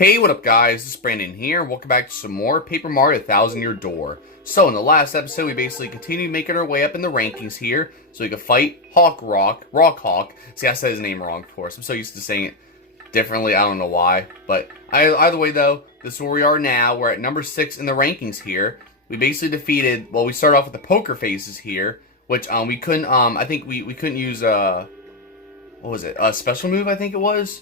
Hey, what up guys, this is Brandon here, welcome back to some more Paper Mario 1000 Door. So in the last episode, we basically continued making our way up in the rankings here, so we could fight Rawk Hawk. See, I said his name wrong, of course, I'm so used to saying it differently, I don't know why. But either way though, this is where we are now, we're at number 6 in the rankings here. We basically defeated, well, we started off with the poker faces here, which we couldn't, I think we couldn't use, what was it, a special move I think it was?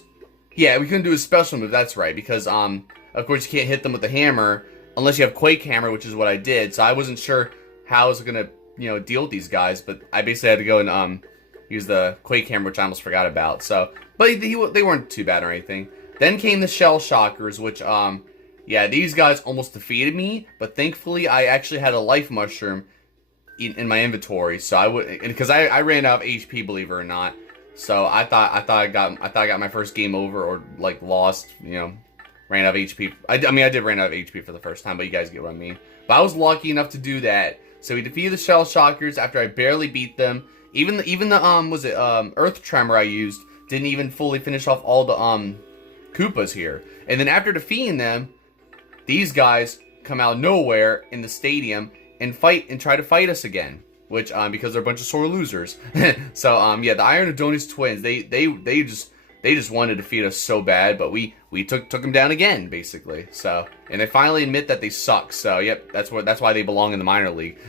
Yeah, we couldn't do a special move, that's right, because, of course you can't hit them with the hammer unless you have Quake Hammer, which is what I did, so I wasn't sure how I was going to, deal with these guys, but I basically had to go and, use the Quake Hammer, which I almost forgot about, so, but they weren't too bad or anything. Then came the Shell Shockers, which, yeah, these guys almost defeated me, but thankfully I actually had a Life Mushroom in my inventory, so I would, because I ran out of HP, believe it or not. So I thought I got my first game over or like lost, ran out of HP. I mean I did run out of HP for the first time, but you guys get what I mean. But I was lucky enough to do that. So we defeated the Shell Shockers after I barely beat them. Even the Earth Tremor I used didn't even fully finish off all the Koopas here. And then after defeating them, these guys come out of nowhere in the stadium and try to fight us again. Which, because they're a bunch of sore losers. So, yeah, the Iron Adonis twins, they just wanted to defeat us so bad, but we took them down again, basically. So, and they finally admit that they suck. So, yep, that's why they belong in the minor league.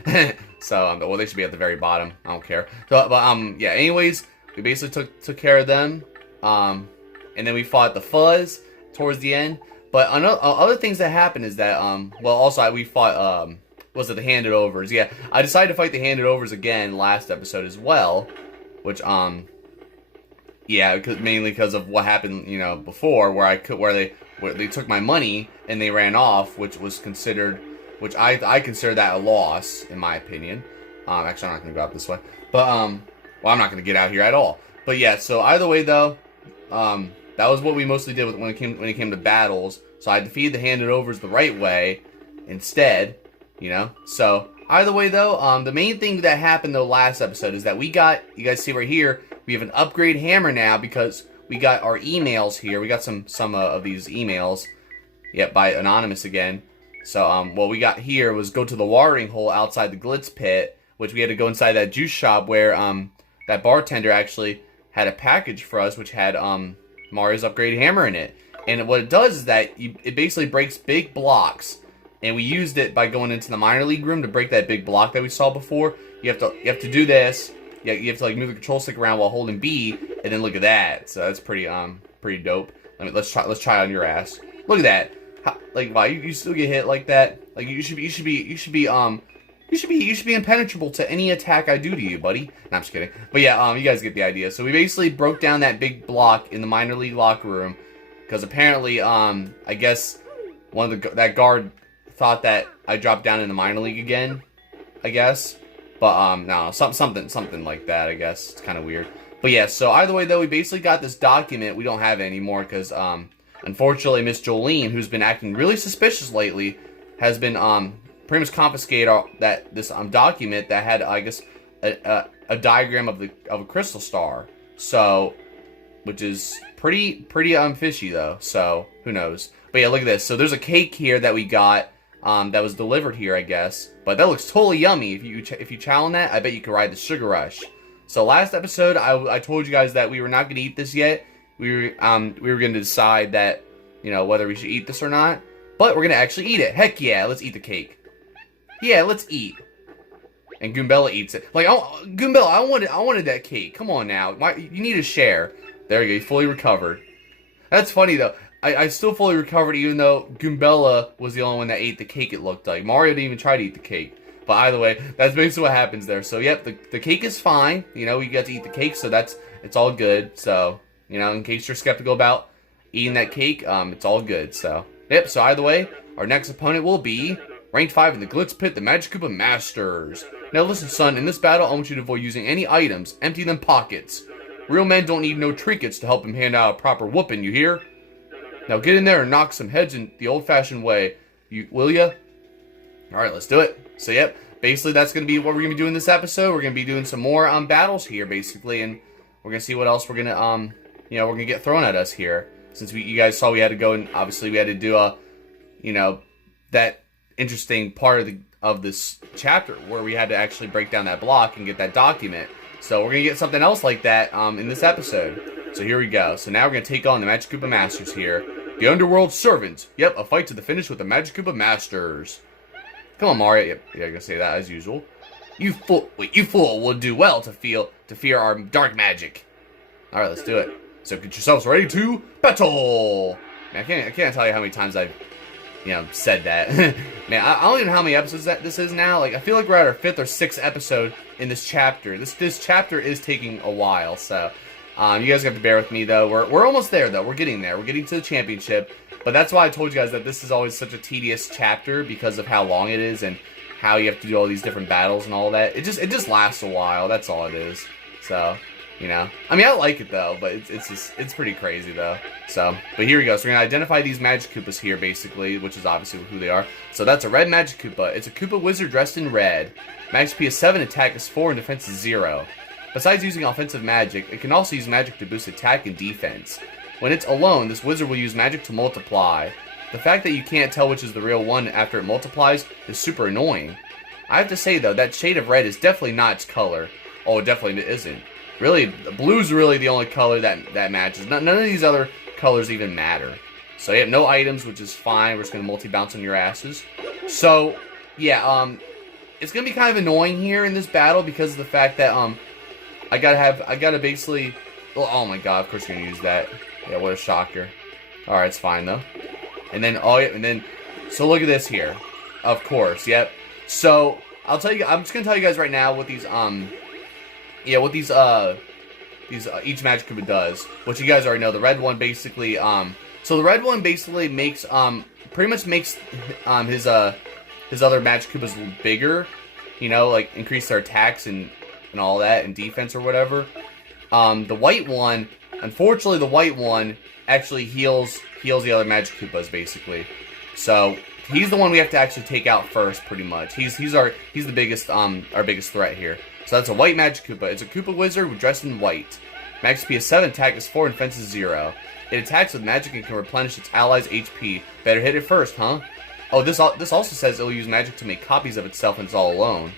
So, well, they should be at the very bottom. I don't care. So, but, yeah, anyways, we basically took care of them. And then we fought the Fuzz towards the end. But other things that happened is that, well, also we fought, was it the Handed Overs? Yeah, I decided to fight the Handed Overs again last episode as well, which yeah, mainly because of what happened, before, where they took my money and they ran off, which I consider that a loss in my opinion. Actually, I'm not gonna go out this way, but well, I'm not gonna get out here at all. But yeah, so either way though, that was what we mostly did when it came to battles. So I defeated the Handed Overs the right way instead. So either way though, the main thing that happened though last episode is that you guys see right here, we have an upgrade hammer now because we got our emails here. We got some of these emails, yep, by Anonymous again. So what we got here was go to the watering hole outside the Glitz Pit, which we had to go inside that juice shop where that bartender actually had a package for us, which had Mario's upgrade hammer in it. And what it does is that it basically breaks big blocks. And we used it by going into the minor league room to break that big block that we saw before. You have to do this. You have to like move the control stick around while holding B, and then look at that. So that's pretty dope. Let's try it on your ass. Look at that. Wow, you still get hit like that? Like you should be impenetrable to any attack I do to you, buddy. No, I'm just kidding. But yeah, you guys get the idea. So we basically broke down that big block in the minor league locker room because apparently I guess that guard thought that I dropped down in the minor league again, I guess. But no, something like that, I guess. It's kind of weird. But yeah, so either way though, we basically got this document. We don't have it anymore because unfortunately Miss Jolene, who's been acting really suspicious lately, has been pretty much confiscated this document that had, I guess, a diagram of a crystal star. So, which is pretty fishy though. So who knows? But yeah, look at this. So there's a cake here that we got. That was delivered here, I guess. But that looks totally yummy. If you chow on that, I bet you could ride the sugar rush. So last episode, I told you guys that we were not going to eat this yet. We were going to decide that, whether we should eat this or not. But we're going to actually eat it. Heck yeah, let's eat the cake. Yeah, let's eat. And Goombella eats it. Like, Goombella, I wanted that cake. Come on now. You need to share. There you go. You fully recovered. That's funny though. I still fully recovered even though Goombella was the only one that ate the cake, it looked like. Mario didn't even try to eat the cake. But either way, that's basically what happens there. So, yep, the cake is fine. We get to eat the cake, so it's all good. So, in case you're skeptical about eating that cake, it's all good. So, yep, so either way, our next opponent will be ranked 5 in the Glitz Pit, the Magikoopa Masters. Now listen, son, in this battle, I want you to avoid using any items. Empty them pockets. Real men don't need no trinkets to help him hand out a proper whooping, you hear? Now get in there and knock some heads in the old-fashioned way. Will ya? Alright, let's do it. So, yep. Basically, that's going to be what we're going to be doing this episode. We're going to be doing some more battles here, basically. And we're going to see what else we're going to, we're going to get thrown at us here. since you guys saw we had to go and obviously we had to do a, you know, that interesting part of this chapter where we had to actually break down that block and get that document. So we're gonna get something else like that in this episode. So here we go. So now we're gonna take on the Magikoopa Masters here. The Underworld Servants. Yep, a fight to the finish with the Magikoopa Masters. Come on, Mario. Yep, yeah, I'm gonna say that as usual. You fool will do well to fear our dark magic. All right, let's do it. So get yourselves ready to battle. Man, I can't tell you how many times I've, you know, said that. Man, I don't even know how many episodes this is now. Like, I feel like we're at our 5th or 6th episode in this chapter. This chapter is taking a while, so you guys have to bear with me though. We're almost there though. We're getting there. We're getting to the championship. But that's why I told you guys that this is always such a tedious chapter because of how long it is and how you have to do all these different battles and all that. It just lasts a while. That's all it is. So, you know, I mean, I like it though, but it's pretty crazy though. So, but here we go. So we're gonna identify these Magikoopas here, basically, which is obviously who they are. So that's a red Magikoopa. It's a Koopa wizard dressed in red. Max P is 7, attack is 4, and defense is 0. Besides using offensive magic, it can also use magic to boost attack and defense. When it's alone, this wizard will use magic to multiply. The fact that you can't tell which is the real one after it multiplies is super annoying. I have to say though, that shade of red is definitely not its color. Oh, it definitely isn't. Really, the blue's really the only color that matches. None of these other colors even matter. So you have no items, which is fine. We're just gonna multi-bounce on your asses. So, yeah, it's gonna be kind of annoying here in this battle because of the fact that, I gotta basically, oh my god, of course you're gonna use that. Yeah, what a shocker. Alright, it's fine though. And then, so look at this here. Of course, yep. So, I'm just gonna tell you guys right now what these, each Magikoopa does. Which you guys already know. The red one basically, so the red one basically makes, pretty much makes, his other Magikoopas bigger. You know, like, increase their attacks and all that, and defense or whatever. The white one, unfortunately, the white one actually heals the other Magikoopas, basically. So, he's the one we have to actually take out first, pretty much. He's the biggest, our biggest threat here. So that's a white Magikoopa. It's a Koopa wizard dressed in white. Max P is 7, attack is 4, and defense is 0. It attacks with magic and can replenish its allies' HP. Better hit it first, huh? Oh, this also says it'll use magic to make copies of itself when it's all alone.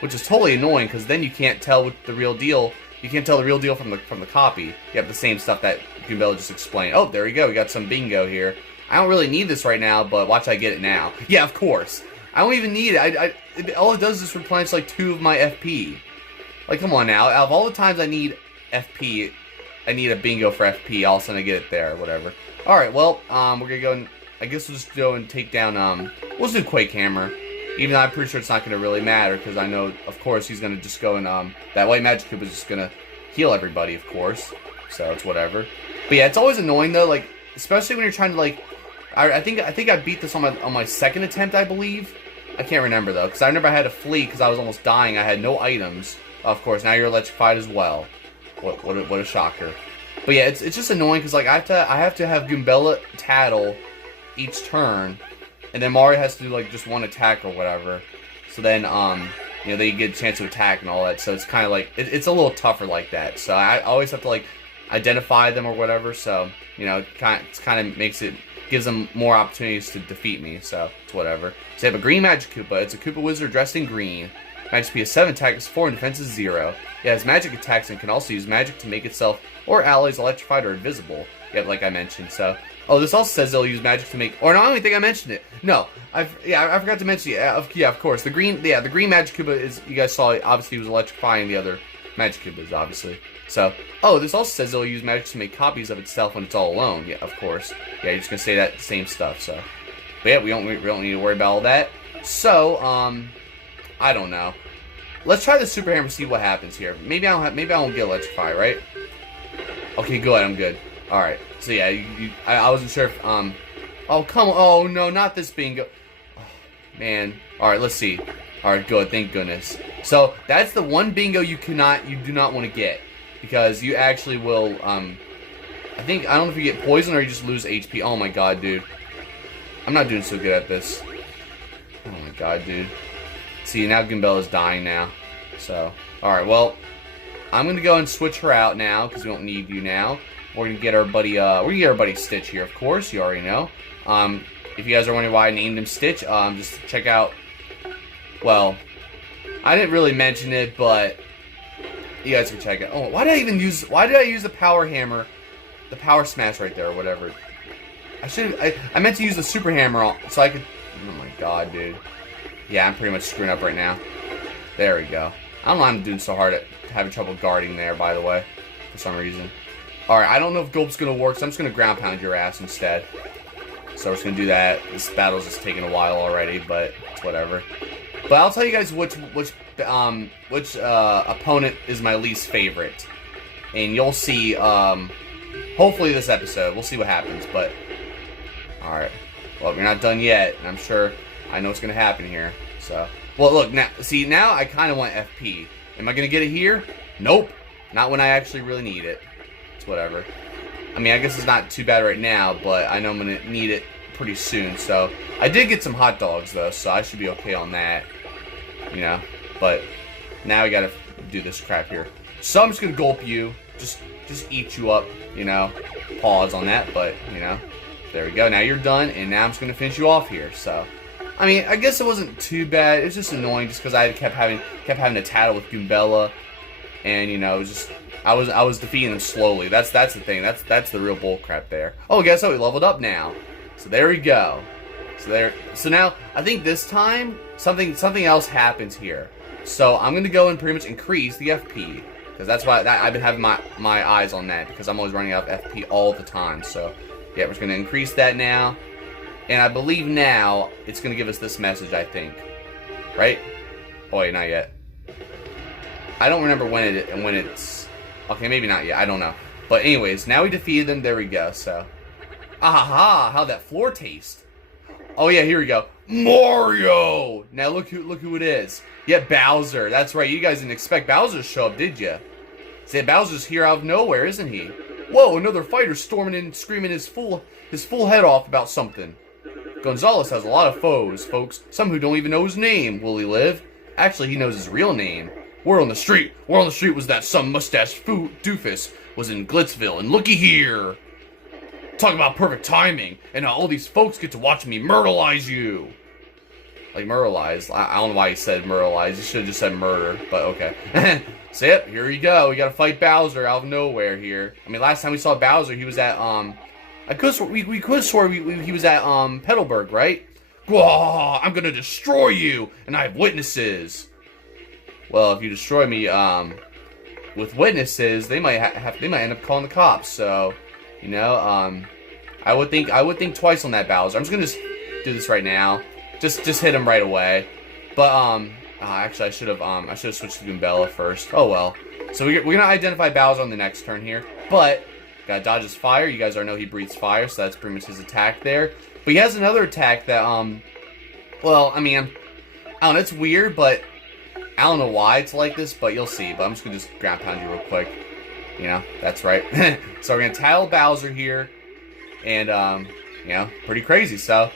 Which is totally annoying, because then you can't tell the real deal. You can't tell the real deal from the copy. You have the same stuff that Goombella just explained. Oh, there we go. We got some bingo here. I don't really need this right now, but watch I get it now. Yeah, of course. I don't even need it. All it does is replenish like 2 of my FP. Like, come on now. Out of all the times I need FP, I need a bingo for FP. All of a sudden I get it there, or whatever. Alright, well, we're gonna go and, I guess we'll just go and take down, we'll do Quake Hammer. Even though I'm pretty sure it's not gonna really matter, because I know, of course, he's gonna just go and, that white Magikoopa is just gonna heal everybody, of course. So, it's whatever. But yeah, it's always annoying, though, like, especially when you're trying to, like, I think I beat this on my second attempt, I believe. I can't remember, though, because I remember I had to flee because I was almost dying. I had no items. Of course, now you're electrified as well. What a shocker. But yeah, it's just annoying because, like, I have to have Goombella tattle each turn, and then Mario has to do, like, just one attack or whatever. So then, you know, they get a chance to attack and all that. So it's kind of like, it's a little tougher like that. So I always have to, like, identify them or whatever. So, you know, it kind of gives them more opportunities to defeat me. So it's whatever. So you have a green Magikoopa. It's a Koopa wizard dressed in green. Max P is 7, attack is 4, and defense is 0. It has magic attacks and can also use magic to make itself or allies electrified or invisible. Yeah, like I mentioned. So, oh, this also says they'll use magic to make. Or no, I don't even think I mentioned it. No, I forgot to mention it. Yeah, of course. The green Magikoopa is, you guys saw, obviously he was electrifying the other Magikoopas, obviously. So, oh, this also says they'll use magic to make copies of itself when it's all alone. Yeah, of course. Yeah, you're just gonna say that same stuff. So, but yeah, we don't need to worry about all that. So, I don't know. Let's try the super hammer, see what happens here. Maybe I won't get electrified, right? Okay, good. I'm good. All right. So yeah, I wasn't sure if oh come on! Oh no, not this bingo. Oh, man. All right, let's see. All right, good. Thank goodness. So that's the one bingo you do not want to get, because you actually will I don't know if you get poison or you just lose HP. Oh my god, dude. I'm not doing so good at this. Oh my god, dude. See, now Goombella's dying now. So, alright, well, I'm going to go and switch her out now, because we don't need you now. we're gonna get our buddy Stitch here, of course. You already know. If you guys are wondering why I named him Stitch, just check out. Well, I didn't really mention it, but you guys can check it. Oh, why did I use the power hammer, the power smash right there, or whatever? I meant to use the super hammer so I could. Oh my god, dude. Yeah, I'm pretty much screwing up right now. There we go. I don't know why I'm doing so hard at having trouble guarding there, by the way, for some reason. Alright, I don't know if Gulp's gonna work, so I'm just gonna ground pound your ass instead. So we're just gonna do that. This battle's just taking a while already, but it's whatever. But I'll tell you guys which opponent is my least favorite. And you'll see, hopefully this episode. We'll see what happens, but... Alright. Well, we're not done yet, and I'm sure I know what's gonna happen here, so... Well, look, now I kind of want FP. Am I gonna get it here? Nope. Not when I actually really need it. It's whatever. I mean, I guess it's not too bad right now, but I know I'm gonna need it pretty soon, so... I did get some hot dogs, though, so I should be okay on that. You know? But, now we gotta do this crap here. So I'm just gonna gulp you. Just eat you up, you know? Pause on that, but, you know? There we go. Now you're done, and now I'm just gonna finish you off here, so... I mean, I guess it wasn't too bad. It was just annoying just because I kept having to tattle with Goombella, and you know, it was just I was defeating them slowly. That's the thing. That's the real bull crap there. Oh, guess what? We leveled up now. So there we go. So now I think this time something else happens here. So I'm gonna go and pretty much increase the FP because that's why I've been having my eyes on that because I'm always running out of FP all the time. So yeah, we're just gonna increase that now. And I believe now it's going to give us this message, I think. Right? Oh, wait, not yet. I don't remember when it's... Okay, maybe not yet. I don't know. But anyways, now we defeated them. There we go, so... Aha! How'd that floor taste? Oh, yeah, here we go. Mario! Now look who it is. Yeah, Bowser. That's right. You guys didn't expect Bowser to show up, did you? Say, Bowser's here out of nowhere, isn't he? Whoa, another fighter storming in, screaming his full head off about something. Gonzalez has a lot of foes, folks. Some who don't even know his name. Will he live? Actually, he knows his real name. Word on the street was that some mustache doofus was in Glitzville, and looky here. Talk about perfect timing, and how all these folks get to watch me myrtleize you. Like myrtleize. I don't know why he said myrtleize. He should have just said murder, but okay. So yep, here you go. We gotta fight Bowser out of nowhere here. I mean, last time we saw Bowser, he was at, we could have swore he was at, Petalburg, right? Whoa, I'm gonna destroy you, and I have witnesses. Well, if you destroy me, with witnesses, they might end up calling the cops, so, you know, I would think twice on that, Bowser. I'm just gonna do this right now. Just hit him right away. But, actually, I should have switched to Goombella first. Oh, well. So we're gonna identify Bowser on the next turn here, but... Gotta dodge his fire. You guys already know he breathes fire, so that's pretty much his attack there. But he has another attack that, well, I mean, I don't know, it's weird, but I don't know why it's like this, but you'll see. But I'm just gonna ground pound you real quick. You know, that's right. So we're gonna tattle Bowser here, and, you know, pretty crazy. So,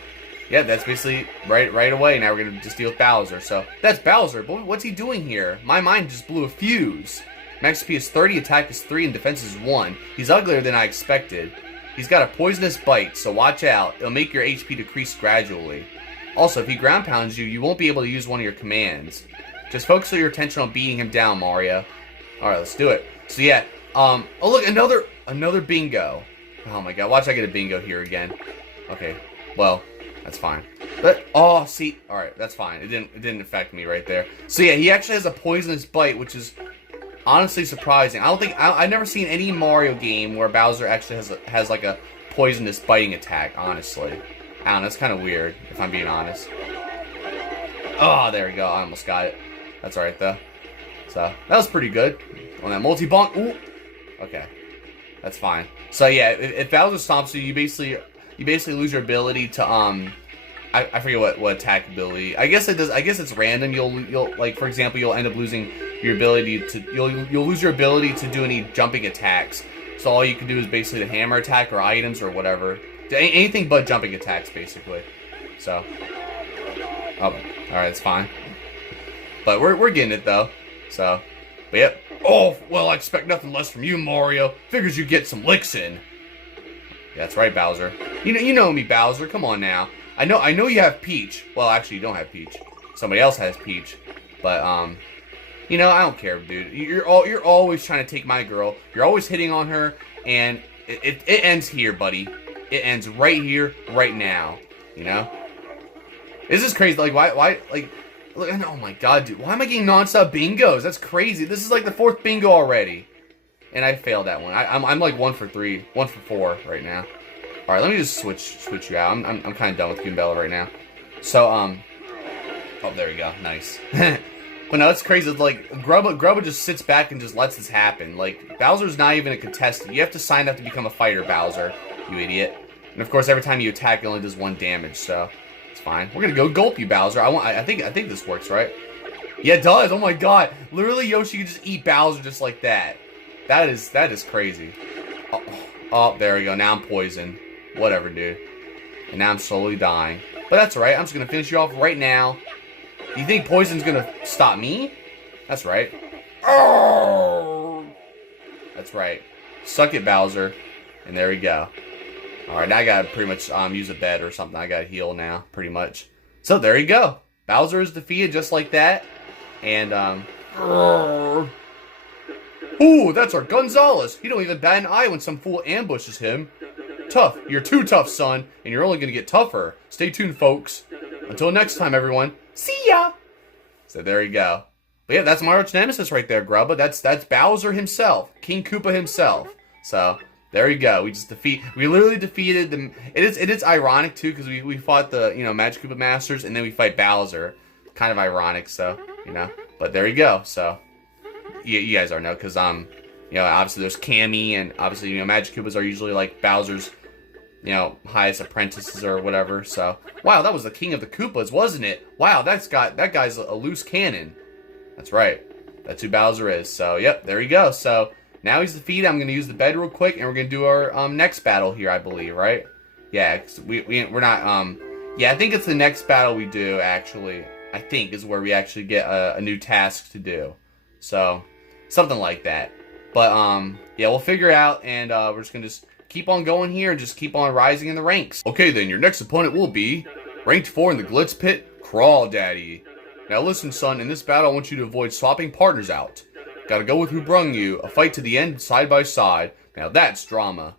yeah, that's basically right away. Now we're gonna just deal with Bowser. So, that's Bowser, but what's he doing here? My mind just blew a fuse. Max SP is 30, attack is 3, and defense is 1. He's uglier than I expected. He's got a poisonous bite, so watch out. It'll make your HP decrease gradually. Also, if he ground pounds you, you won't be able to use one of your commands. Just focus your attention on beating him down, Mario. Alright, let's do it. So yeah, oh look, another bingo. Oh my god, watch I get a bingo here again. Okay, well, that's fine. But, oh, see, alright, that's fine. It didn't affect me right there. So yeah, he actually has a poisonous bite, which is... honestly surprising. I've never seen any Mario game where Bowser actually has like a poisonous biting attack, honestly. I don't know, it's kind of weird, if I'm being honest. Oh, there we go, I almost got it. That's alright though. So, that was pretty good. On that multi-bonk, ooh. Okay. That's fine. So yeah, if Bowser stomps you, you basically lose your ability to, I forget what attack ability. I guess it's random. You'll like, for example, you'll end up losing your ability to you'll lose your ability to do any jumping attacks. So all you can do is basically the hammer attack or items or whatever. Anything but jumping attacks, basically. So, oh, all right, it's fine. But we're getting it though. So, but yep, Oh, well, I expect nothing less from you, Mario. Figures you get some licks in. Yeah, that's right, Bowser. You know me, Bowser. Come on now. I know you have Peach. Well, actually, you don't have Peach. Somebody else has Peach. But, you know, I don't care, dude. You're always trying to take my girl. You're always hitting on her, and it ends here, buddy. It ends right here, right now. You know? This is crazy. Like, why, like, look, oh my god, dude. Why am I getting non-stop bingos? That's crazy. This is like the 4th bingo already. And I failed that one. I'm like 1 for 3, 1 for 4 right now. All right, let me just switch you out. I'm kind of done with Goombella right now. So oh, there we go. Nice. But no, it's crazy. It's like Grubba just sits back and just lets this happen. Like Bowser's not even a contestant. You have to sign up to become a fighter, Bowser. You idiot. And of course, every time you attack, it only does 1 damage. So it's fine. We're gonna go gulp you, Bowser. I think this works, right? Yeah, it does. Oh my god. Literally, Yoshi can just eat Bowser just like that. That is crazy. Oh, there we go. Now I'm poisoned. Whatever, dude. And now I'm slowly dying. But that's alright. I'm just going to finish you off right now. You think poison's going to stop me? That's right. Oh! That's right. Suck it, Bowser. And there we go. Alright, now I got to pretty much use a bed or something. I got to heal now, pretty much. So there you go. Bowser is defeated just like that. And, ooh, that's our Gonzalez. He don't even bat an eye when some fool ambushes him. Tough. You're too tough, son, and you're only going to get tougher. Stay tuned, folks. Until next time, everyone. See ya! So there you go. But yeah, that's my arch nemesis right there, Grubba. That's Bowser himself. King Koopa himself. So, there you go. We literally defeated them. It is ironic, too, because we fought the, Magikoopa Masters, and then we fight Bowser. Kind of ironic, so, But there you go, so. You guys already know, because, obviously there's Cammy, and obviously, Magikoopas are usually, like, Bowser's, highest apprentices or whatever, so. Wow, that was the king of the Koopas, wasn't it? Wow, that guy's a loose cannon. That's right. That's who Bowser is, so, yep, there you go. So, now he's defeated. I'm going to use the bed real quick, and we're going to do our, next battle here, I believe, right? Yeah, we're not, yeah, I think it's the next battle we do, actually. I think is where we actually get a new task to do. So, something like that. But, yeah, we'll figure it out, and we're just going to keep on going here and just keep on rising in the ranks. Okay, then, your next opponent will be ranked 4 in the Glitz Pit, Craw-Daddy. Now, listen, son, in this battle, I want you to avoid swapping partners out. Gotta go with who brung you, a fight to the end, side by side. Now, that's drama.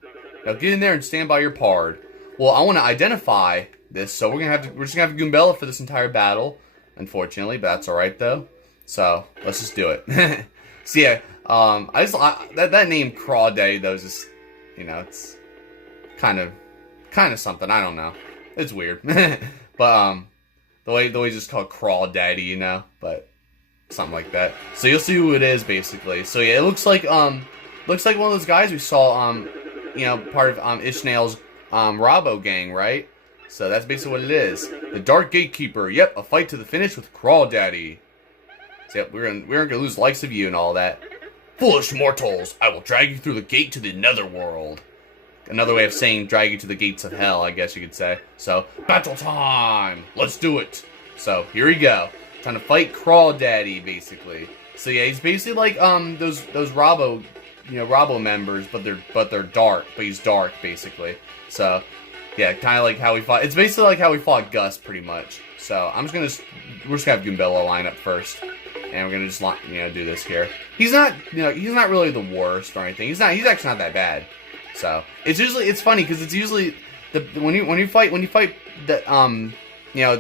Now, get in there and stand by your pard. Well, I want to identify this, so we're just gonna have Goombella for this entire battle, unfortunately, but that's alright, though. So, let's just do it. So, yeah, that name Craw-Daddy, though, is just, it's kind of something. I don't know. It's weird. But, the way it's just called Craw-Daddy, but something like that. So, you'll see who it is, basically. So, yeah, it looks like one of those guys we saw, part of, Ishnael's, Robo gang, right? So, that's basically what it is. The Dark Gatekeeper. Yep, a fight to the finish with Craw-Daddy. So, yep, we're gonna lose likes of you and all that. Foolish mortals, I will drag you through the gate to the netherworld. Another way of saying drag you to the gates of hell, I guess you could say. So, battle time! Let's do it! So, here we go. Trying to fight Craw-Daddy, basically. So yeah, he's basically like those Robo members, but they're dark. But he's dark, basically. So, yeah, kind of like how we fought. It's basically like how we fought Gus, pretty much. So, we're just gonna have Goombella line up first. And we're gonna just, do this here. He's not really the worst or anything. He's actually not that bad. So it's funny because it's usually when you fight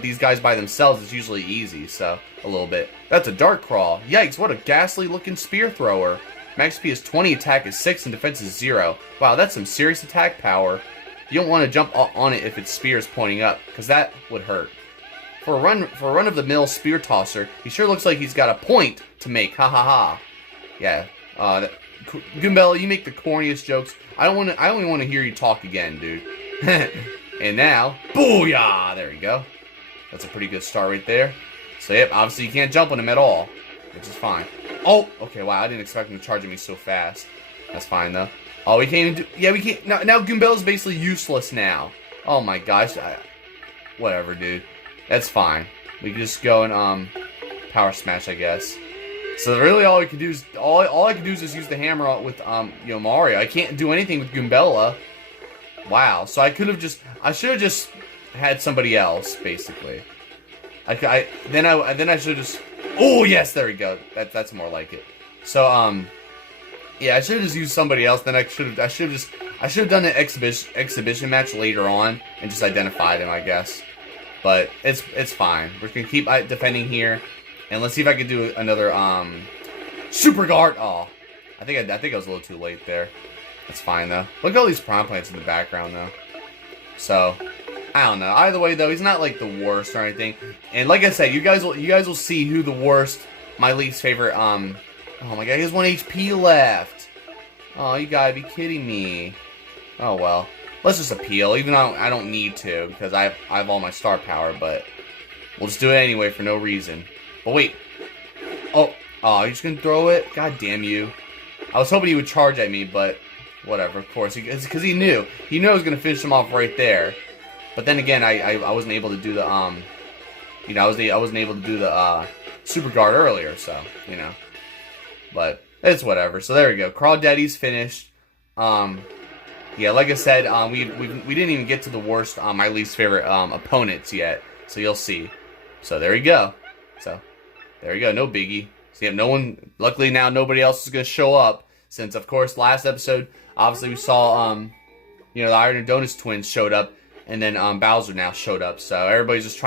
these guys by themselves, it's usually easy. So a little bit. That's a Dark Craw. Yikes! What a ghastly looking spear thrower. Max SP is 20, attack is 6, and defense is 0. Wow, that's some serious attack power. You don't want to jump on it if its spear is pointing up, because that would hurt. For a run-of-the-mill spear tosser, he sure looks like he's got a point to make. Ha ha ha. Yeah. Goombella, you make the corniest jokes. I only want to hear you talk again, dude. And now, booyah! There we go. That's a pretty good start right there. So yep, obviously you can't jump on him at all, which is fine. Oh, okay. Wow, I didn't expect him to charge at me so fast. That's fine though. Oh, we can't even do. Yeah, we can't. Now Goombella's basically useless now. Oh my gosh. Whatever, dude. That's fine. We can just go and, power smash, I guess. So really, all I can do is all I can do is just use the hammer with Mario. I can't do anything with Goombella. Wow. So I should have just had somebody else basically. Then I should have just. Oh yes, there we go. That's more like it. So yeah, I should have just used somebody else. Then I should have done an exhibition match later on and just identified him, I guess. But it's fine. We're gonna keep defending here, and let's see if I can do another super guard. Oh, I think I was a little too late there. That's fine though. Look at all these prom plants in the background though. So I don't know. Either way though, he's not like the worst or anything. And like I said, you guys will see who the worst, my least favorite. Oh my god, he has 1 HP left. Oh, you gotta be kidding me. Oh well. Let's just appeal, even though I don't need to, because I have all my star power, but we'll just do it anyway for no reason. But wait. Oh, you're just gonna throw it? God damn you. I was hoping he would charge at me, but whatever, of course. It's because he knew. He knew I was gonna finish him off right there. But then again, I wasn't able to do the, I wasn't able to do the, super guard earlier, so, But it's whatever. So there we go. Craw-Daddy's finished. Yeah, like I said, we didn't even get to the worst, my least favorite opponents yet. So you'll see. So there you go. So there you go. No biggie. So yeah, no one. Luckily now nobody else is gonna show up since, of course, last episode obviously we saw the Iron and Donuts twins showed up, and then Bowser now showed up. So everybody's just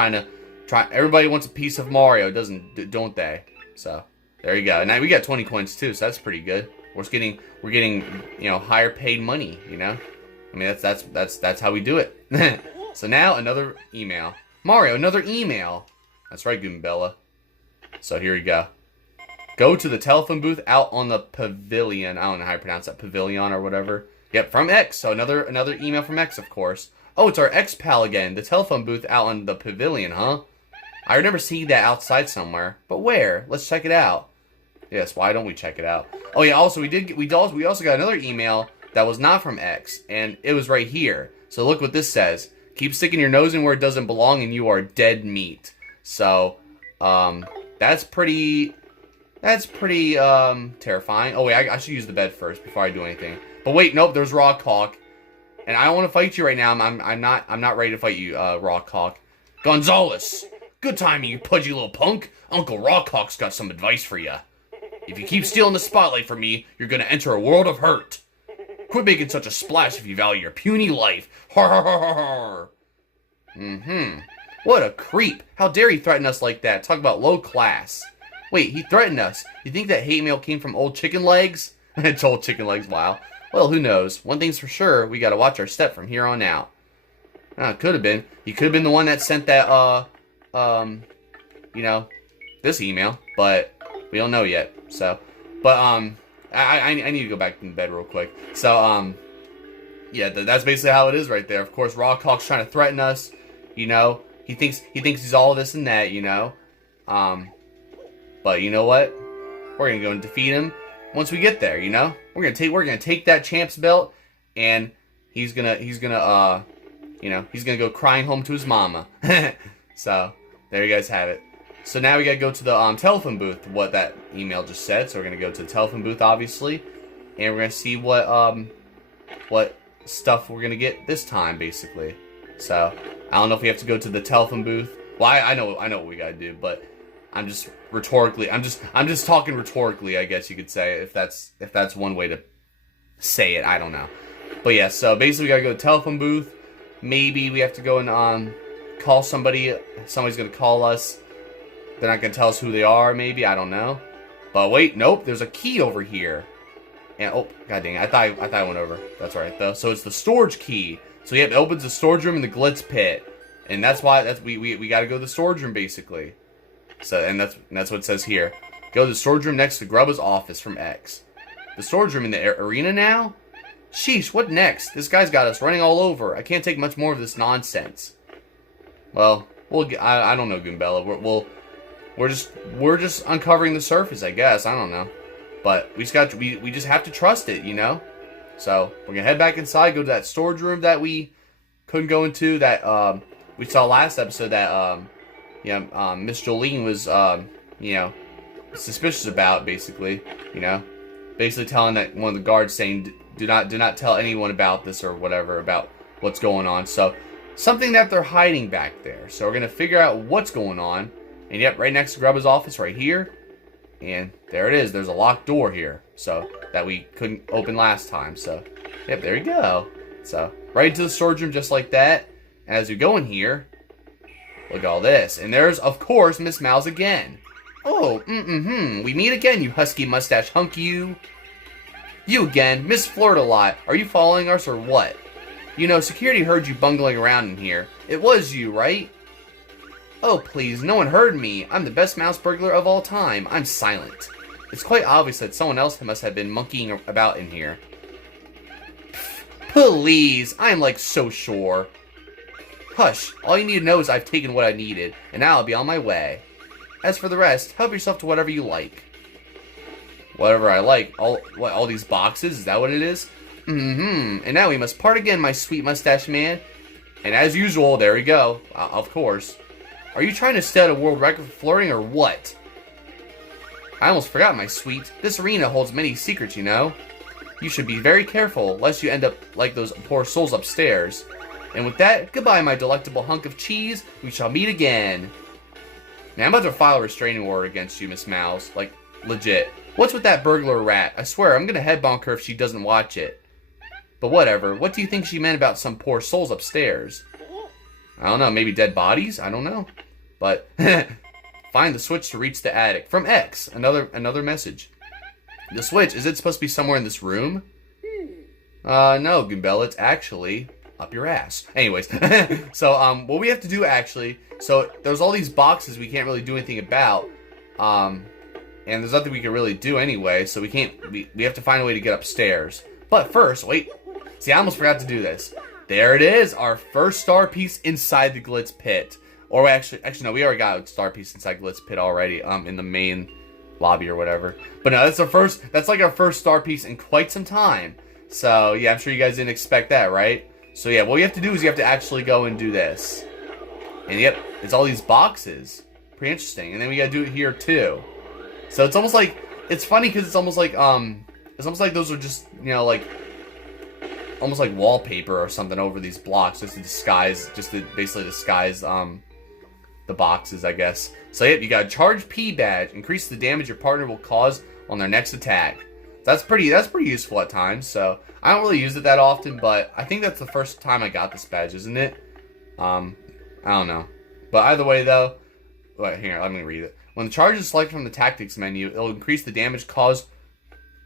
everybody wants a piece of Mario, don't they? So. There you go. Now we got 20 coins too, so that's pretty good. We're getting higher paid money. I mean that's how we do it. So now another email. Mario, another email. That's right, Goombella. So here you go. Go to the telephone booth out on the pavilion. I don't know how you pronounce that, pavilion or whatever. Yep, from X. So another email from X, of course. Oh, it's our X pal again. The telephone booth out on the pavilion, huh? I remember seeing that outside somewhere, but where? Let's check it out. Yes, why don't we check it out? Oh yeah, also we also got another email that was not from X, and it was right here. So look what this says. Keep sticking your nose in where it doesn't belong and you are dead meat. So, that's pretty terrifying. Oh wait, I should use the bed first before I do anything. But wait, nope, there's Rawk Hawk. And I don't want to fight you right now. I'm not ready to fight you, Rawk Hawk. Gonzalez! Good timing, you pudgy little punk. Uncle Rawk Hawk's got some advice for you. If you keep stealing the spotlight from me, you're gonna enter a world of hurt. Quit making such a splash if you value your puny life. Har har har har har. What a creep. How dare he threaten us like that? Talk about low class. Wait, he threatened us. You think that hate mail came from old chicken legs? It's old chicken legs, wow. Well, who knows? One thing's for sure, we gotta watch our step from here on out. It could have been. He could have been the one that sent that, this email, but we don't know yet. So, but, I need to go back in bed real quick. So, yeah, that's basically how it is right there. Of course, Rawk Hawk's trying to threaten us, He thinks he's all this and that, But you know what? We're gonna go and defeat him once we get there, We're gonna take that champ's belt, and he's gonna go crying home to his mama. So, there you guys have it. So now we gotta go to the telephone booth, what that email just said. So we're gonna go to the telephone booth, obviously, and we're gonna see what stuff we're gonna get this time, basically. So I don't know if we have to go to the telephone booth. Well, I know what we gotta do, but I'm just talking rhetorically, I guess you could say, if that's one way to say it. I don't know, but yeah. So basically, we gotta go to the telephone booth. Maybe we have to go and call somebody. Somebody's gonna call us. They're not going to tell us who they are, maybe. I don't know. But wait, nope. There's a key over here. And, oh, god dang it. I thought I went over. That's right, though. So it's the storage key. So, yeah, it opens the storage room in the Glitz Pit. And that's why we got to go to the storage room, basically. So, and that's what it says here. Go to the storage room next to Grubba's office from X. The storage room in the arena now? Sheesh, what next? This guy's got us running all over. I can't take much more of this nonsense. Well, I don't know, Goombella. We're just uncovering the surface, I guess. I don't know, but we just have to trust it, So we're gonna head back inside, go to that storage room that we couldn't go into, that we saw last episode, that Miss Jolene was suspicious about, basically, you know, basically telling that one of the guards saying, do not tell anyone about this or whatever, about what's going on. So something that they're hiding back there. So we're gonna figure out what's going on. And yep, right next to Grubba's office, right here. And there it is. There's a locked door here, so that we couldn't open last time. So yep, there you go. So right into the storage room, just like that. And as we go in here, look at all this. And there's, of course, Miss Mouse again. Oh, we meet again, you husky mustache hunk, you. You again, Miss Flirt-a-Lot. Are you following us or what? You know, security heard you bungling around in here. It was you, right? Oh, please, no one heard me. I'm the best mouse burglar of all time. I'm silent. It's quite obvious that someone else must have been monkeying about in here. Please, I'm like so sure. Hush, all you need to know is I've taken what I needed, and now I'll be on my way. As for the rest, help yourself to whatever you like. Whatever I like? All these boxes? Is that what it is? And now we must part again, my sweet mustache man. And as usual, there we go. Of course. Are you trying to set a world record for flirting or what? I almost forgot, my sweet. This arena holds many secrets, you know. You should be very careful, lest you end up like those poor souls upstairs. And with that, goodbye, my delectable hunk of cheese. We shall meet again. Now, I'm about to file a restraining order against you, Miss Mouse. Like, legit. What's with that burglar rat? I swear, I'm gonna headbonk her if she doesn't watch it. But whatever. What do you think she meant about some poor souls upstairs? I don't know. Maybe dead bodies? I don't know. But, find the switch to reach the attic. From X. Another message. The switch, is it supposed to be somewhere in this room? No, Goombella, it's actually up your ass. Anyways, so, what we have to do, actually, so, there's all these boxes we can't really do anything about, and there's nothing we can really do anyway, so we have to find a way to get upstairs. But first, wait, see, I almost forgot to do this. There it is, our first star piece inside the Glitz Pit. Or actually, no, we already got a star piece inside Glitz Pit already, in the main lobby or whatever. But no, that's like our first star piece in quite some time. So, yeah, I'm sure you guys didn't expect that, right? So, yeah, what you have to do is you have to actually go and do this. And, yep, it's all these boxes. Pretty interesting. And then we gotta do it here, too. So, it's almost like, it's funny because it's almost like those are just, you know, like, almost like wallpaper or something over these blocks just to basically disguise, the boxes, I guess. So, yep, you got a charge P badge. Increase the damage your partner will cause on their next attack. That's pretty useful at times. So, I don't really use it that often, but I think that's the first time I got this badge, isn't it? I don't know. But either way, though, wait, here, let me read it. When the charge is selected from the tactics menu, it'll increase the damage caused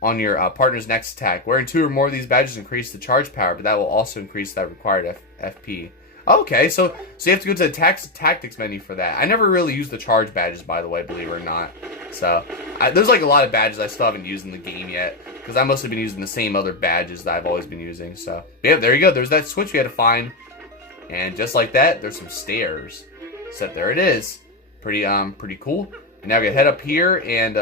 on your partner's next attack. Wearing 2 or more of these badges increase the charge power, but that will also increase that required FP. Okay, so you have to go to the tactics menu for that. I never really used the charge badges, by the way, believe it or not. So, there's like a lot of badges I still haven't used in the game yet, because I've mostly been using the same other badges that I've always been using. So, yeah, there you go. There's that switch we had to find. And just like that, there's some stairs. So there it is. Pretty cool. And now we can head up here, and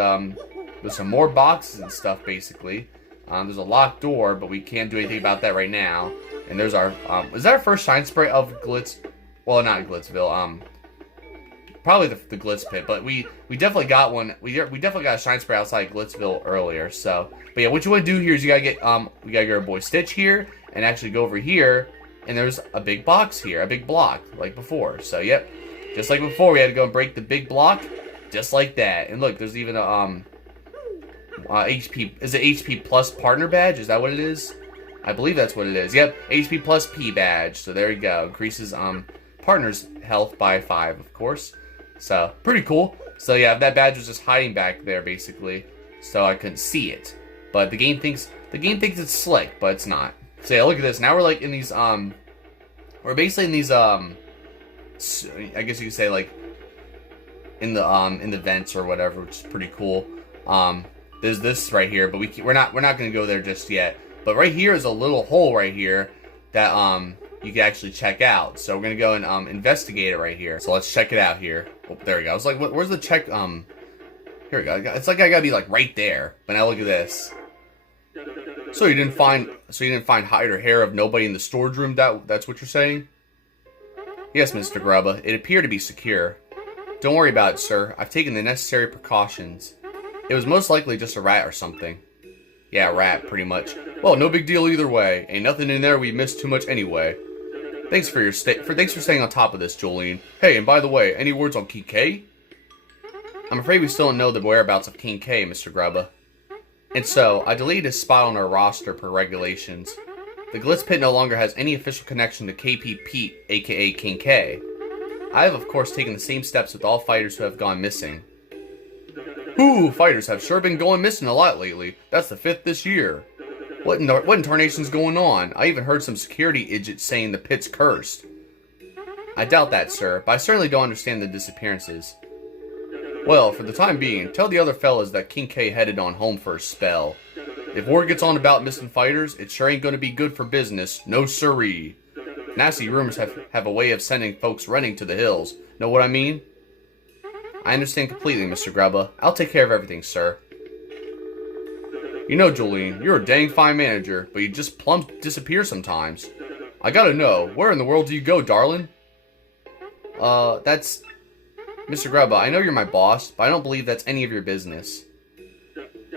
there's some more boxes and stuff, basically. There's a locked door, but we can't do anything about that right now. And there's our, is that our first shine spray of Glitz? Well, not Glitzville, probably the Glitz Pit, but we definitely got one. We definitely got a shine spray outside Glitzville earlier, so. But yeah, what you want to do here is you gotta get, we gotta get our boy Stitch here, and actually go over here, and there's a big box here, a big block, like before. So, yep, just like before, we had to go and break the big block, just like that. And look, there's even a, HP, is it HP plus partner badge? Is that what it is? I believe that's what it is. Yep, HP plus P badge. So there you go. Increases partner's health by 5, of course. So pretty cool. So yeah, that badge was just hiding back there basically, so I couldn't see it. But the game thinks it's slick, but it's not. So yeah, look at this. Now we're like in these we're basically in these I guess you could say like in the vents or whatever, which is pretty cool. There's this right here, but we're not gonna go there just yet. But right here is a little hole right here that you can actually check out. So we're gonna go and investigate it right here. So let's check it out here. Oh, there we go. I was like, where's the check? Here we go. It's like I gotta be like right there. But now look at this. So you didn't find hide or hair of nobody in the storage room. That's what you're saying? Yes, Mr. Grubba. It appeared to be secure. Don't worry about it, sir. I've taken the necessary precautions. It was most likely just a rat or something. Yeah, rat, pretty much. Well, no big deal either way. Ain't nothing in there we missed too much anyway. Thanks for staying on top of this, Jolene. Hey, and by the way, any words on King K? I'm afraid we still don't know the whereabouts of King K, Mr. Grubba. And so, I deleted his spot on our roster per regulations. The Glitz Pit no longer has any official connection to KP Pete, aka King K. I have, of course, taken the same steps with all fighters who have gone missing. Ooh, fighters have sure been going missing a lot lately. That's the 5th this year. What in tarnation's going on? I even heard some security idiots saying the pit's cursed. I doubt that, sir, but I certainly don't understand the disappearances. Well, for the time being, tell the other fellas that King K headed on home for a spell. If word gets on about missing fighters, it sure ain't gonna be good for business, no siree. Nasty rumors have a way of sending folks running to the hills. Know what I mean? I understand completely, Mr. Grubba. I'll take care of everything, sir. You know, Jolene, you're a dang fine manager, but you just plumb disappear sometimes. I gotta know, where in the world do you go, darling? That's... Mr. Grubba, I know you're my boss, but I don't believe that's any of your business.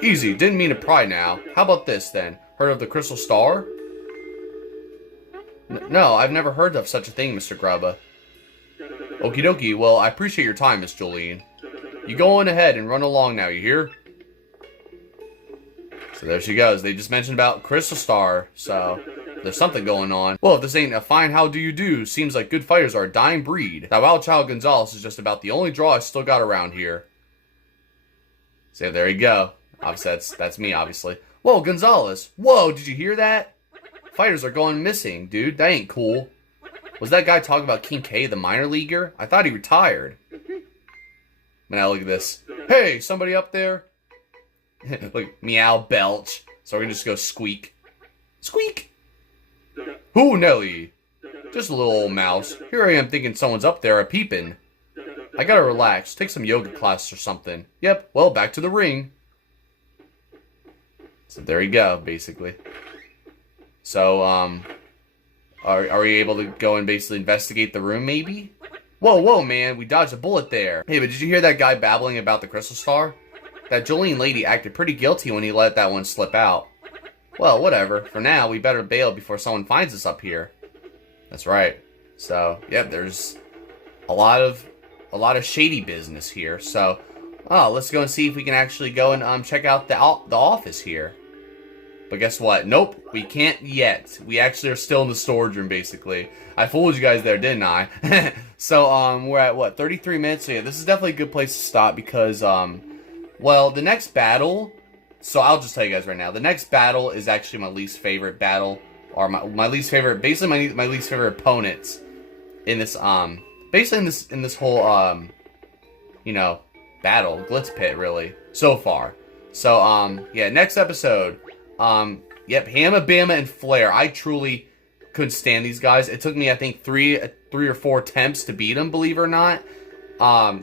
Easy, didn't mean to pry now. How about this, then? Heard of the Crystal Star? No, I've never heard of such a thing, Mr. Grubba. Okie dokie, well, I appreciate your time, Miss Jolene. You go on ahead and run along now, you hear? So there she goes. They just mentioned about Crystal Star, so there's something going on. Well, if this ain't a fine how do you do, seems like good fighters are a dying breed. That wild child Gonzalez is just about the only draw I still got around here. So there you go. Obviously, that's me, obviously. Whoa, Gonzalez. Whoa, did you hear that? Fighters are going missing, dude. That ain't cool. Was that guy talking about King K, the minor leaguer? I thought he retired. Now look at this. Hey, somebody up there? Look, meow, belch. So we're gonna just go squeak. Squeak! Who, Nelly? Just a little old mouse. Here I am thinking someone's up there a-peeping. I gotta relax. Take some yoga class or something. Yep, well, back to the ring. So there you go, basically. So, are we able to go and basically investigate the room, maybe? Whoa, man, we dodged a bullet there. Hey, but did you hear that guy babbling about the Crystal Star? That Jolene lady acted pretty guilty when he let that one slip out. Well, whatever. For now, we better bail before someone finds us up here. That's right. So, yep, there's a lot of shady business here. So, let's go and see if we can actually go and check out the office here. But guess what? Nope, we can't yet. We actually are still in the storage room, basically. I fooled you guys there, didn't I? So, we're at, what, 33 minutes? So, yeah, this is definitely a good place to stop because, well, the next battle... So, I'll just tell you guys right now. The next battle is actually my least favorite battle. Or my least favorite... Basically, my least favorite opponents in this, basically in this whole, you know, battle. Glitz Pit, really. So far. So, yeah, next episode... Yep, Hamma, Bama, and Flare. I truly couldn't stand these guys. It took me, I think, three or four attempts to beat them, believe it or not.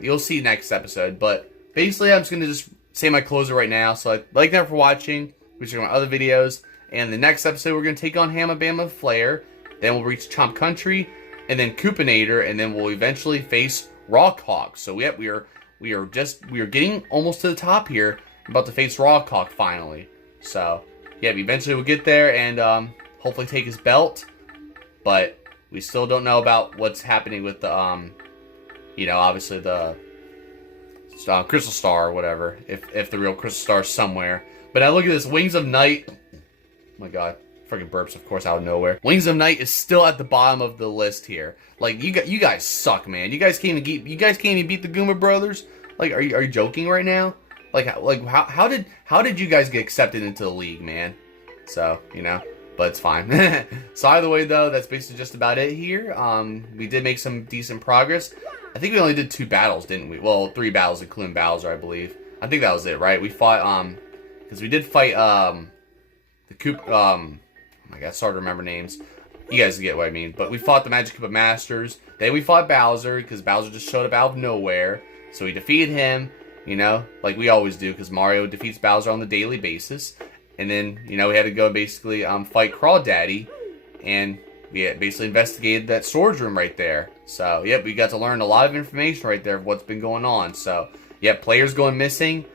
You'll see next episode. But basically, I'm just going to just say my closer right now. So, like that for watching. We check my other videos. And the next episode, we're going to take on Hamma, Bama, and Flare. Then we'll reach Chomp Country. And then Koopinator. And then we'll eventually face Rawk Hawk. So, yep, we are getting almost to the top here. I'm about to face Rawk Hawk finally. So... yeah, eventually we'll get there and hopefully take his belt, but we still don't know about what's happening with the, you know, obviously the Crystal Star or whatever, if the real Crystal Star is somewhere. But now look at this, Wings of Night. Oh my god, freaking burps, of course, out of nowhere. Wings of Night is still at the bottom of the list here. Like, you guys suck, man. You guys can't even beat the Goomba Brothers. Like, are you joking right now? Like how did you guys get accepted into the league, man? So, you know, but it's fine. So either way, though, that's basically just about it here. We did make some decent progress. I think we only did 2 battles, didn't we? Well, 3 battles, including Bowser, I believe. I think that was it, right? We fought, because we did fight, the oh my god, it's hard to remember names. You guys get what I mean. But we fought the Magikoopa Masters. Then we fought Bowser, because Bowser just showed up out of nowhere. So we defeated him. You know, like we always do, because Mario defeats Bowser on the daily basis. And then, you know, we had to go basically fight Craw-Daddy. And we basically investigated that storage room right there. So, yep, we got to learn a lot of information right there of what's been going on. So, yep, players going missing.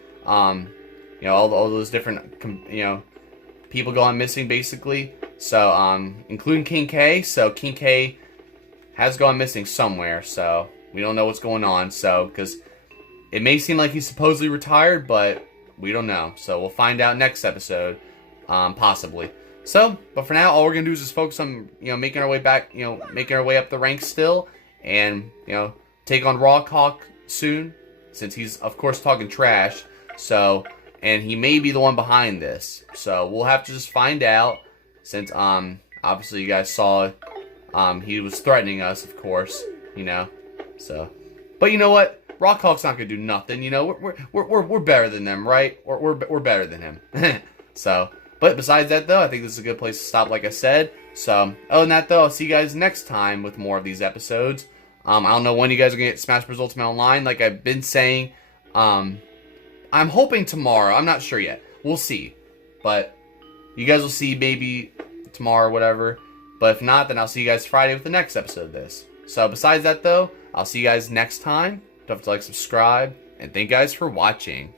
you know, all those different, you know, people going missing, basically. So, including King K. So, King K has gone missing somewhere, so we don't know what's going on. So, because it may seem like he's supposedly retired, but we don't know. So, we'll find out next episode, possibly. So, but for now, all we're gonna do is just focus on, you know, making our way back, you know, making our way up the ranks still, and, you know, take on Rawk Hawk soon, since he's, of course, talking trash. So, and he may be the one behind this. So, we'll have to just find out, since, obviously you guys saw, he was threatening us, of course, you know, so. But you know what? Rawk Hawk's not gonna do nothing, you know, we're better than them, right? We're better than him. So, but besides that, though, I think this is a good place to stop, like I said. So, other than that, though, I'll see you guys next time with more of these episodes. I don't know when you guys are going to get Smash Bros. Ultimate Online. Like I've been saying, I'm hoping tomorrow. I'm not sure yet. We'll see. But you guys will see maybe tomorrow or whatever. But if not, then I'll see you guys Friday with the next episode of this. So, besides that, though, I'll see you guys next time. Don't forget to like, subscribe, and thank you guys for watching.